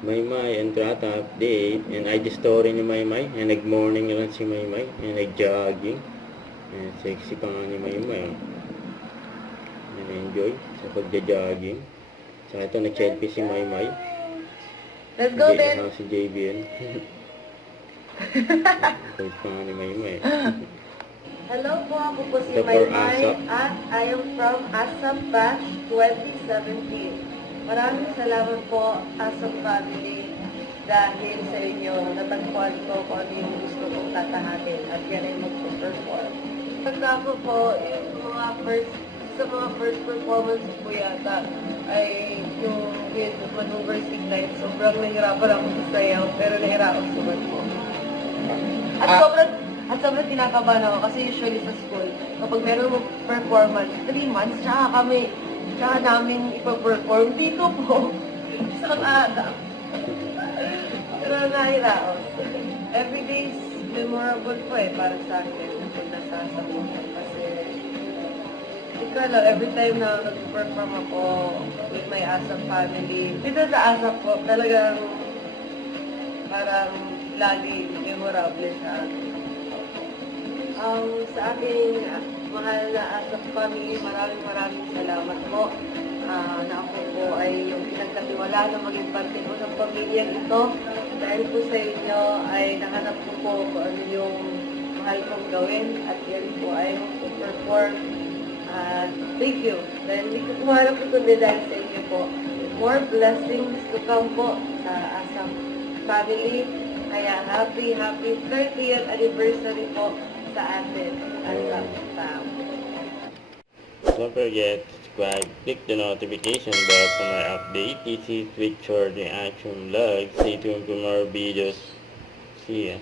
Maymay and Trata update. And ID story ni Maymay. And nag-morning lang si Maymay. And nag-jogging. And sexy pa nga ni Maymay. And enjoy sa pagja-jogging. Sa ito, nag-selfie si Maymay. Let's go, Ben! Si JBN. Kulit pa nga ni Maymay. Hello po, ako po si Ito for Maymay ASAP. at I am from ASAP Batch 2017. Maraming salamat po ASAP Family dahil sa inyo natagpuan ko kung ano yung gusto kong tatahatin at yan ay magpo-perform. Pagkako po, yung sa mga first performance ko yata ay yung with Maneuver Sig Life. Sobrang nahirapan ako sa sayaw pero nahirapan ako sumat po. At sobrang kinakabahan ako kasi usually sa school, kapag meron mo performance, 3 months, tsaka namin ipa-perform. Dito po, sa aga. Pero nahirapan. Everyday is memorable po para sa akin kung nasasabuhan. Kasi, ikaw lang, every time na nag-perform ako with my ASAP family, dito sa ASAP po, talagang parang lagi memorable sa akin. Sa aking mahal na ASAP family, maraming salamat po na ako po ay yung pinagkatiwala na maging parte po ng pamilyang ito. Dahil po sa inyo ay nahanap ko po kung ano yung mahal kong gawin at yan po ay perform. Thank you. Dahil hindi ko kumarap po kundi dahil sa inyo po. More blessings to come po sa ASAP family. Kaya happy 30th anniversary po sa atin ASAP family. Don't forget to subscribe, click the notification bell for my update. This is Victor the Action Vlog. Stay tuned for more videos. See ya.